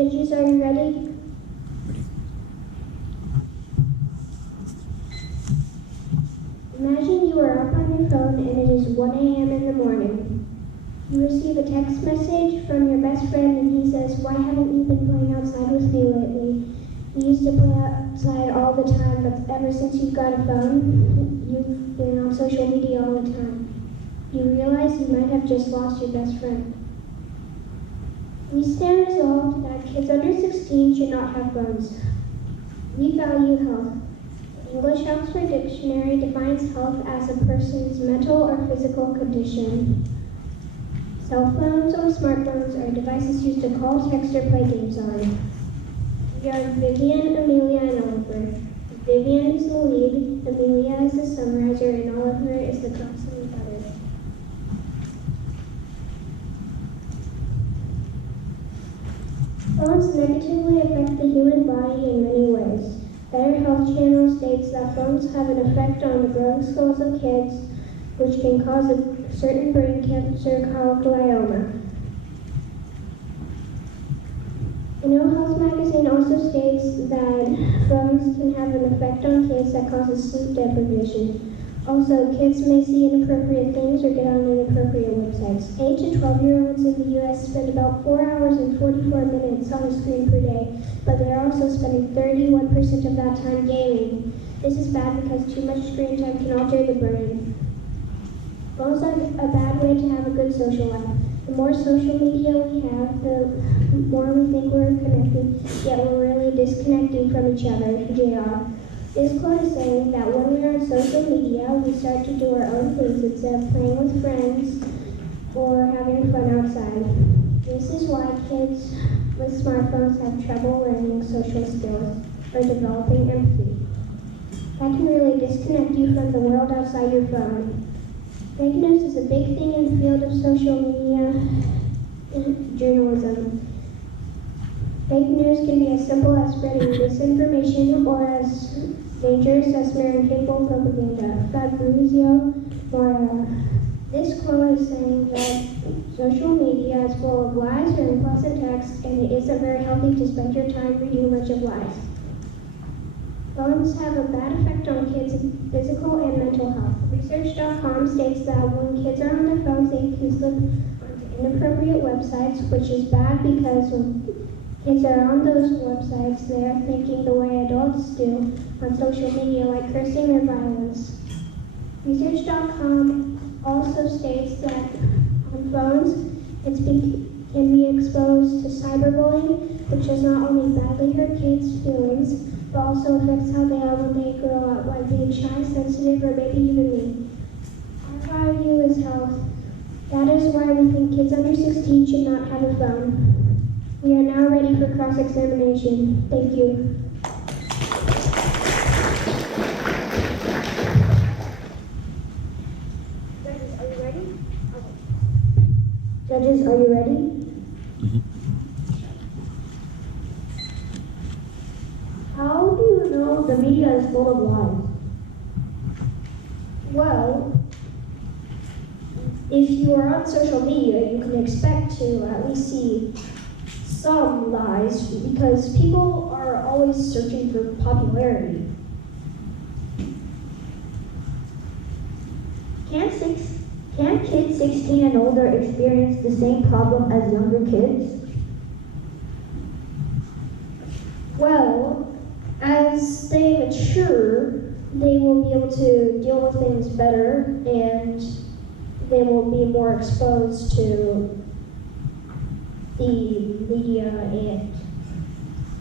Judges, are you ready? Imagine you are up on your phone and it is 1 a.m. in the morning. You receive a text message from your best friend and he says, "Why haven't you been playing outside with me lately? You used to play outside all the time, but ever since you've got a phone, you've been on social media all the time." You realize you might have just lost your best friend. We stand resolved that kids under 16 should not have phones. We value health. English Oxford Dictionary defines health as a person's mental or physical condition. Cell phones or smartphones are devices used to call, text, or play games on. We are Vivian, Amelia, and Oliver. Vivian is the lead, Amelia is the summarizer, and Oliver is the crossing cutter. Phones negatively affect the human body in many ways. Better Health Channel states that phones have an effect on the growing skulls of kids, which can cause a certain brain cancer called glioma. Health magazine also states that phones can have an effect on kids that causes sleep deprivation. Also, kids may see inappropriate things or get on inappropriate websites. 8 to 12-year-olds in the U.S. spend about 4 hours and 44 minutes on a screen per day, but they are also spending 31% of that time gaming. This is bad because too much screen time can alter the brain. Phones are a bad way to have a good social life. The more social media we have, the more we think we're connected, yet we're really disconnecting from each other. JR. This quote is saying that when we are on social media, we start to do our own things instead of playing with friends or having fun outside. This is why kids with smartphones have trouble learning social skills or developing empathy. That can really disconnect you from the world outside your phone. Fake news is a big thing in the field of social media journalism. Fake news can be as simple as spreading disinformation or as dangerous as smearing hateful propaganda. Fabrizio Moreira. This quote is saying that social media is full of lies or unpleasant texts, and it isn't very healthy to spend your time reading a bunch of lies. Phones have a bad effect on kids' physical and mental health. Research.com states that when kids are on their phones, they can slip onto inappropriate websites, which is bad because when kids are on those websites, they are thinking the way adults do on social media, like cursing or violence. Research.com also states that on phones, can be exposed to cyberbullying, which does not only badly hurt kids' feelings, but also affects how they are when they grow up, like being shy, sensitive, or maybe even mean. Our value is health. That is why we think kids under 16 should not have a phone. We are now ready for cross-examination. Thank you. Judges, are you ready? Okay. Judges, are you ready? How do you know the media is full of lies? Well, if you are on social media, you can expect to at least see some lies because people are always searching for popularity. Can kids 16 and older experience the same problem as younger kids? Well, as they mature, they will be able to deal with things better and they will be more exposed to the media and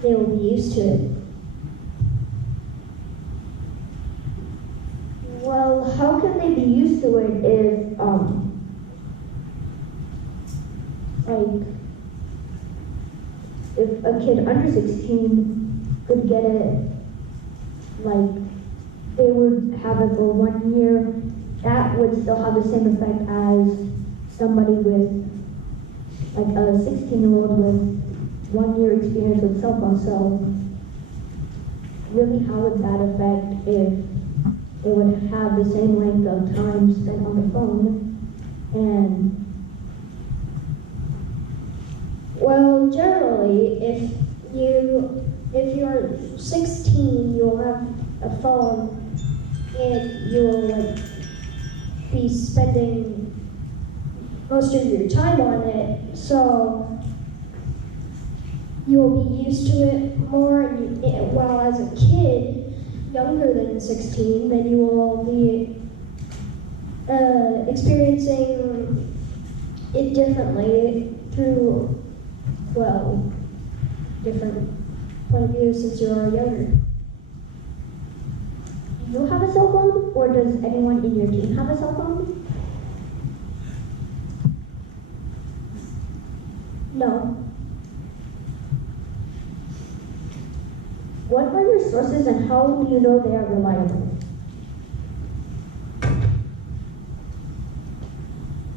they will be used to it. Well, how can they be used to it if, if a kid under 16 could get it, like, they would have it for 1 year, that would still have the same effect as somebody with, like a 16-year-old with 1 year experience with cell phones. So really, how would that affect if they would have the same length of time spent on the phone? And Well, generally, if you're 16, you'll have a phone, and you'll be spending most of your time on it. So you'll be used to it more. And while as a kid, younger than 16, then you will be experiencing it differently through, well, different point of view since you are younger. Do you have a cell phone, or does anyone in your team have a cell phone? No. What are your sources and how do you know they are reliable?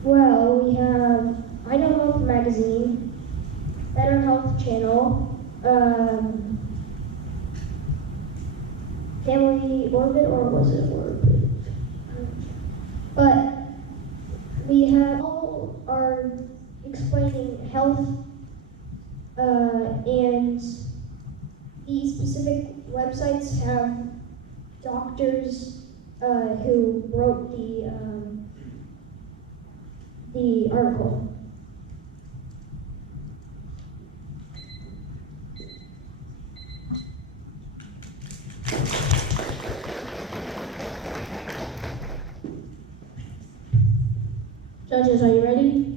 Well, we have I Know Health Magazine, Better Health Channel, Family Orbit, or was it Orbit? But we have all are explaining health, and these specific websites have doctors who wrote the article. Judges, are you ready?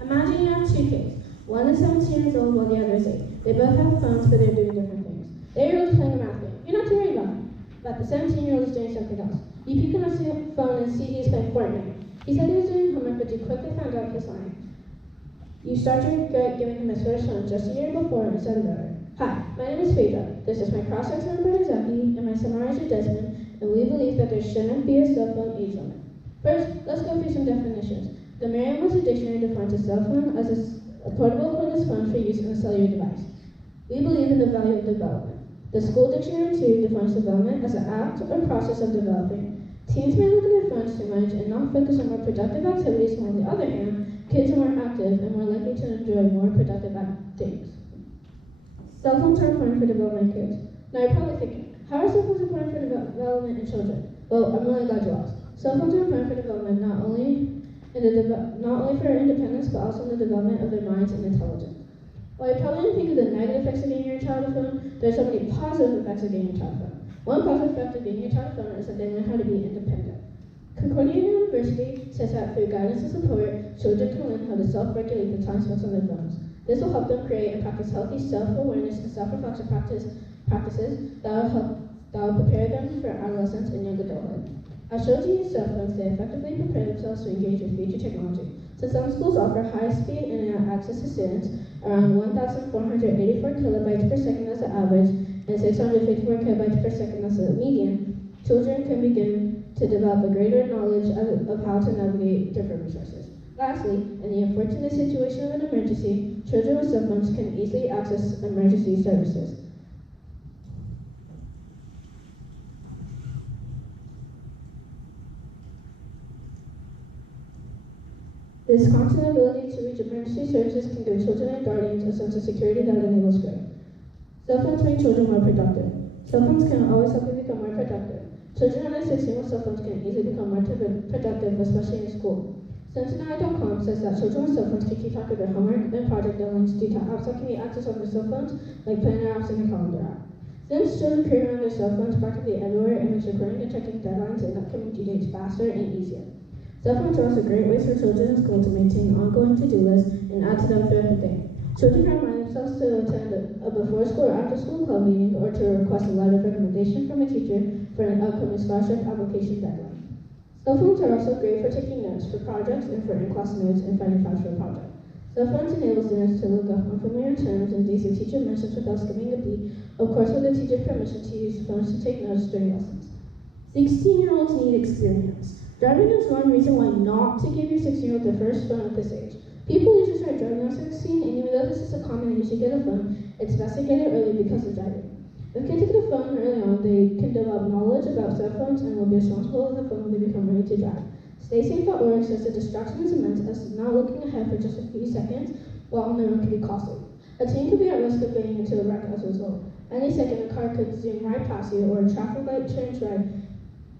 Imagine you have two kids. One is 17 years old while the other is 8. They both have phones, but they're doing different things. The 8-year-old is playing a math game. You're not too worried about it. But the 17-year-old is doing something else. You peek on his phone and see he's playing Fortnite. He said he was doing homework, but you quickly found out he's lying. You start to regret giving him his first phone just a year before instead of ever. Hi, my name is Phaedra. This is my cross-examiner brother Zaki and my summarizer Desmond, and we believe that there shouldn't be a cell phone age limit. First, let's go through some definitions. The Merriam-Webster Dictionary defines a cell phone as a portable cordless phone for use in a cellular device. We believe in the value of development. The School Dictionary too defines development as an act or process of developing. Teens may look at their phones too much and not focus on more productive activities, while on the other hand, kids are more active and more likely to enjoy more productive things. Cell phones are important for development kids. Now you're probably thinking, how are cell phones important for development in children? Well, I'm really glad you asked. Cell phones are important for development not only for independence, but also in the development of their minds and intelligence. While you probably didn't think of the negative effects of getting your child a phone, there are so many positive effects of getting your child a phone. One positive effect of getting your child a phone is that they learn how to be independent. Concordia University says that through guidance and support, children can learn how to self-regulate the time spent on their phones. This will help them create and practice healthy self-awareness and self-reflection practices that will prepare them for adolescence and young adulthood. As children use cell phones, they effectively prepare themselves to engage with future technology. Since some schools offer high-speed internet access to students, around 1,484 kilobytes per second as the average, and 654 kilobytes per second as the median, children can begin to develop a greater knowledge of how to navigate different resources. Lastly, in the unfortunate situation of an emergency, children with cell phones can easily access emergency services. This constant ability to reach emergency services can give children and guardians a sense of security that enables growth. Cell phones make children more productive. Cell phones can always help you become more productive. Children under 16 with cell phones can easily become more productive, especially in school. Cincinnati.com says that children with cell phones can keep track of their homework and project deadlines due to apps that can be accessed on their cell phones, like planner apps and the calendar app. Since children appear on their cell phones practically everywhere, it makes recording and checking deadlines and upcoming due dates faster and easier. Cell phones are also great ways for children in school to maintain ongoing to-do lists and add to them throughout the day. Children can remind themselves to attend a before school or after school club meeting or to request a letter of recommendation from a teacher for an upcoming scholarship application deadline. Cell phones are also great for taking notes for projects and for in-class notes and finding files for a project. Cell phones enable students to look up unfamiliar terms and dates the teacher mentions without skipping a beat, of course with the teacher's permission to use phones to take notes during lessons. 16-year-olds need experience. Driving is one reason why not to give your 16-year-old their first phone at this age. People usually start driving at 16, and even though this is a common age to get a phone, it's best to get it early because of driving. If kids get a phone early on, they can develop knowledge about cell phones and will be responsible with the phone when they become ready to drive. StaySafe.org says the distraction is immense as not looking ahead for just a few seconds while on the road can be costly. A teen could be at risk of getting into a wreck as a result. Any second, a car could zoom right past you or a traffic light turns red.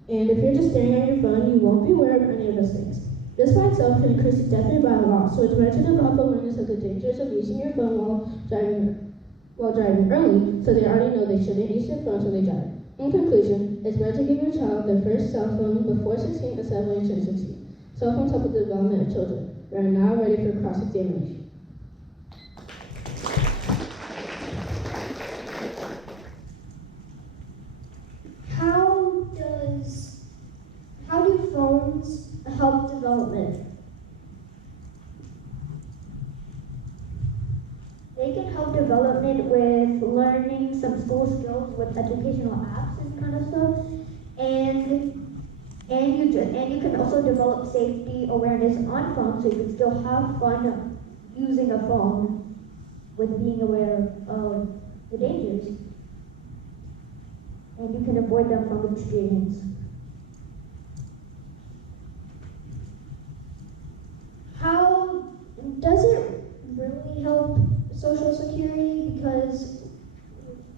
And if you're just staring at your phone, you won't be aware of any of those things. This by itself can increase the death rate by a lot, so it's better to develop awareness of the dangers of using your phone while driving early, so they already know they shouldn't use their phones when they drive. In conclusion, it's better to give your child their first cell phone before 16 instead of when they turn 16. Cell phones help with the development of children. We are now ready for cross-examination. How do phones help development? They can help development with learning some school skills with educational apps and kind of stuff. And you can also develop safety awareness on phones, so you can still have fun using a phone with being aware of the dangers. And you can avoid them from experience. How does it really help Social Security? Because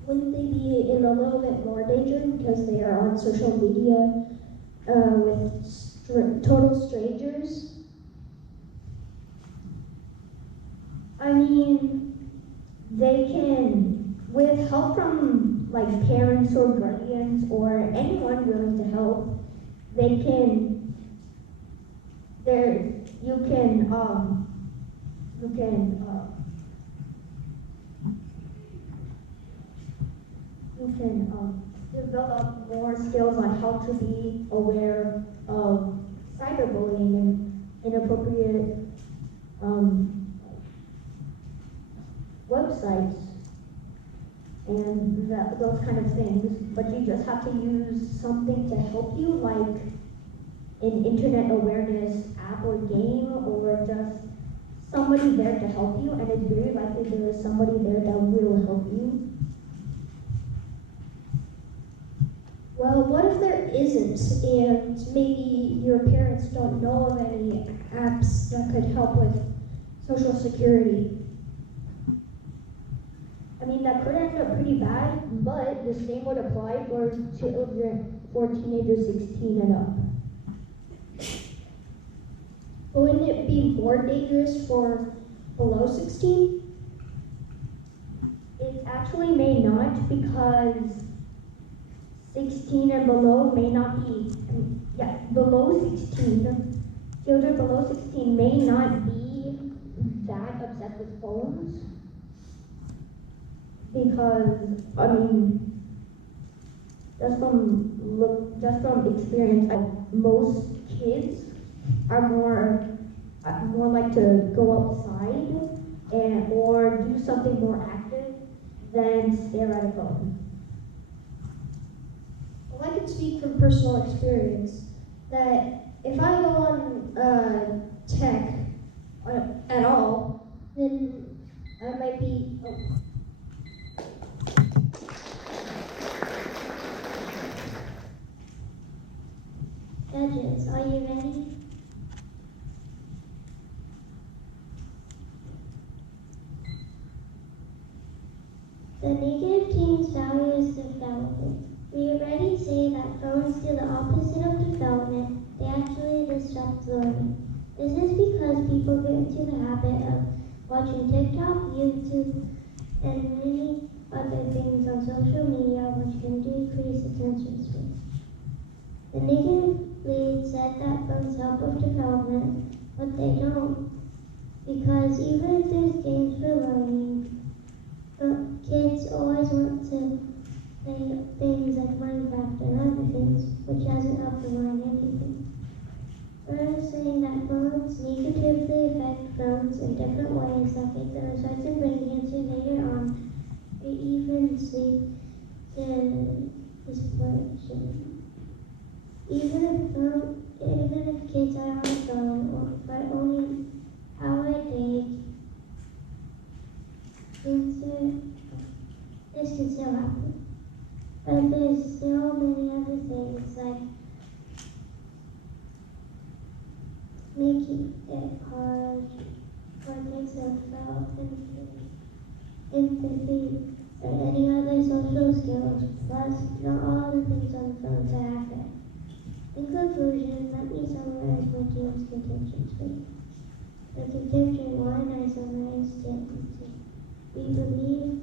wouldn't they be in a little bit more danger because they are on social media with total strangers? I mean, they can, with help from like parents or guardians or anyone willing to help, they can, you can develop more skills on how to be aware of cyberbullying and inappropriate websites and those kind of things. But you just have to use something to help you, like an internet awareness app or game, or just somebody there to help you, and it's very likely there is somebody there that will help you. Well, what if there isn't, and maybe your parents don't know of any apps that could help with Social Security? I mean, that could end up pretty bad, but the same would apply for children, for teenagers 16 and up. Wouldn't it be more dangerous for below 16? It actually may not, because 16 and below may not be, below 16, children below 16 may not be that obsessed with phones. Because, I mean, just from experience, most kids are more like to go outside or do something more active than stare at a phone. Well, I can speak from personal experience that if I go on tech at all, then I might be. Judges, are you ready? The negative team's value is development. We already say that phones do the opposite of development. They actually disrupt learning. This is because people get into the habit of watching TikTok, YouTube, and many other things on social media, which can decrease attention span. The negative lead said that phones help with development, but they don't. Because even if there's games for learning, kids always want to play things like Minecraft and other things, which hasn't helped them learn anything. We're saying that phones negatively affect phones in different ways that make them result in brain cancer later on, or even sleep dysfunction. Even if kids are on a phone, but only hour a day, keep it hard for kids that felt empathy or any other social skills. Plus, not all the things on phones are accurate. In conclusion, let me summarize my team's contention statement. The contention one I summarized it into. We believe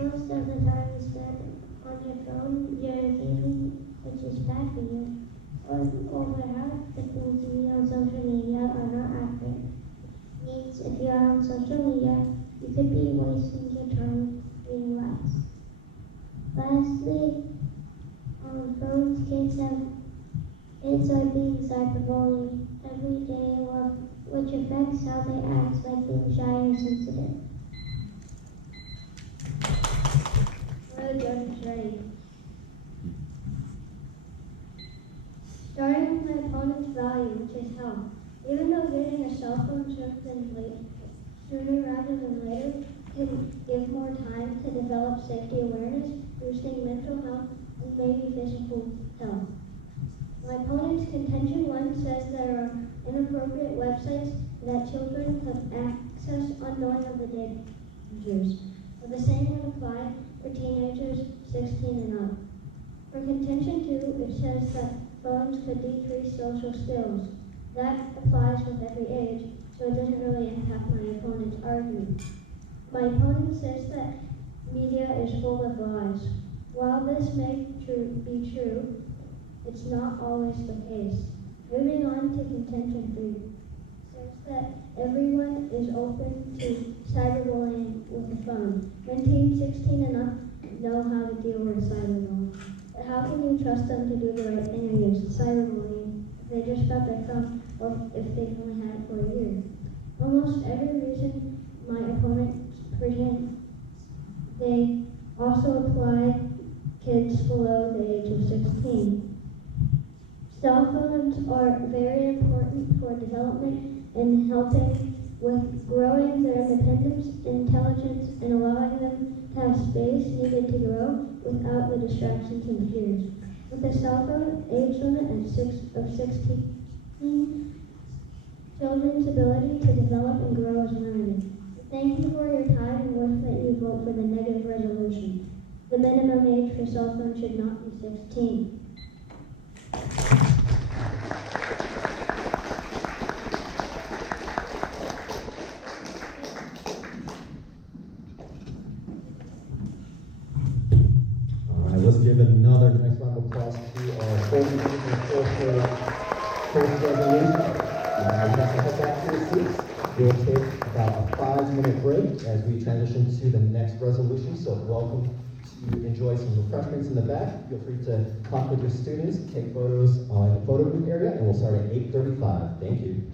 most of the time you spend on your phone, you're thinking which is bad for you. Over half the things you read on social media are not accurate. Means if you are on social media, you could be wasting your time reading lies. Lastly, on phones, kids are being cyberbullied every day, which affects how they act, like being shy or sensitive. Well, George is ready. Starting with my opponent's value, which is health. Even though getting a cell phone sooner rather than later can give more time to develop safety awareness, boosting mental health, and maybe physical health. My opponent's contention one says there are inappropriate websites that children have access unknowing of the dangers. But the same would apply for teenagers 16 and up. For contention two, it says that phones could decrease social skills. That applies with every age, so it doesn't really impact my opponent's argument. My opponent says that media is full of lies. While this may be true, it's not always the case. Moving on to contention 3, says that everyone is open to cyberbullying with a phone. When teens 16 and up know how to deal with cyberbullying. But how can you trust them to do the right thing against cyberbullying if they just got their phone or if they've only had it for a year? Almost every reason my opponents present, they also apply kids below the age of 16. Cell phones are very important for development and helping with growing their independence, intelligence, and allowing them to have space needed to grow without the distractions and fears. With a cell phone age limit of 16, children's ability to develop and grow is limited. Thank you for your time and wish that you vote for the negative resolution. The minimum age for cell phones should not be 16. Let's give another nice round of applause to our holding team and first resolution. You guys can head back to your seats. We'll take about a 5-minute break as we transition to the next resolution. So welcome to enjoy some refreshments in the back. Feel free to talk with your students, take photos in the photo booth area, and we'll start at 8:35. Thank you.